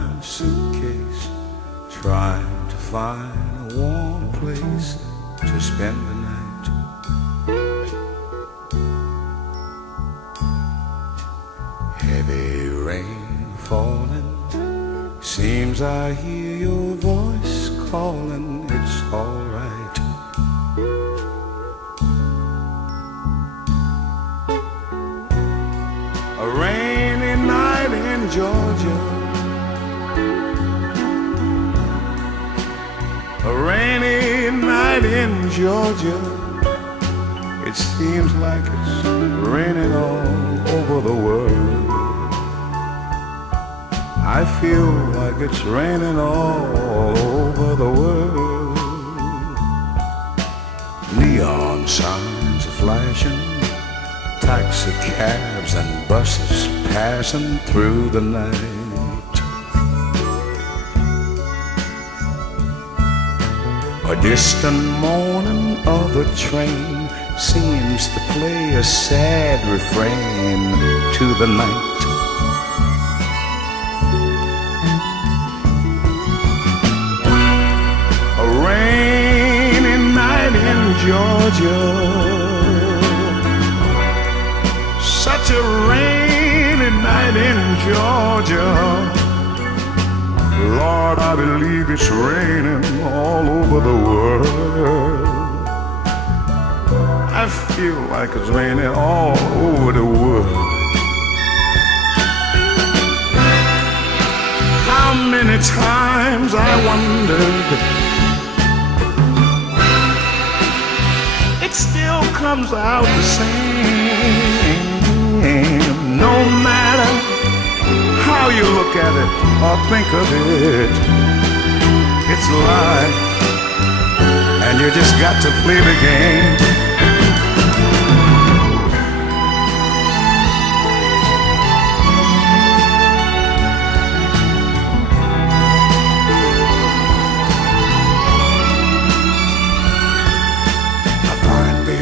my suitcase, trying to find a warm place to spend the night. Heavy rain falling, seems I hear your voice calling. It's all right. A rainy night in Georgia, a rainy night in Georgia. It seems like it's raining all over the world. I feel like it's raining all over the world. Neon signs are flashing, taxi cabs and buses passing through the night. A distant moaning of a train seems to play a sad refrain to the night. A rainy night in Georgia, such a rainy night in Georgia. Lord, I believe it's raining all over the world. I feel like it's raining all over the world. How many times I wondered, it still comes out the same. No matter how you look at it or think of it, it's life, and you just got to play the game.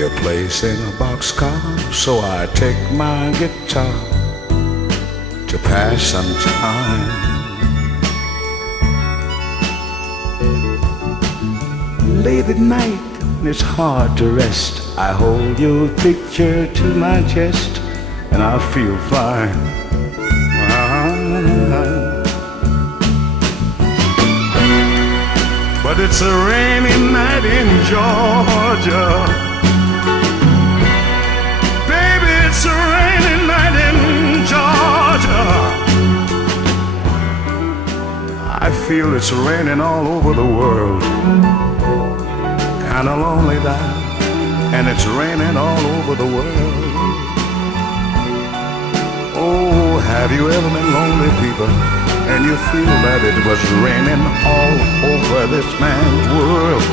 A place in a boxcar, so I take my guitar to pass some time. Late at night, it's hard to rest. I hold your picture to my chest, and I feel fine. But it's a rainy night in Georgia. It's a rainy night in Georgia. I feel it's raining all over the world. Kinda lonely now, and it's raining all over the world. Oh, have you ever been lonely, people, and you feel that it was raining all over this man's world?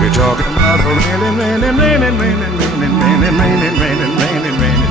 You're talking about a raining, raining, raining, raining, raining, raining, raining, raining, raining, raining.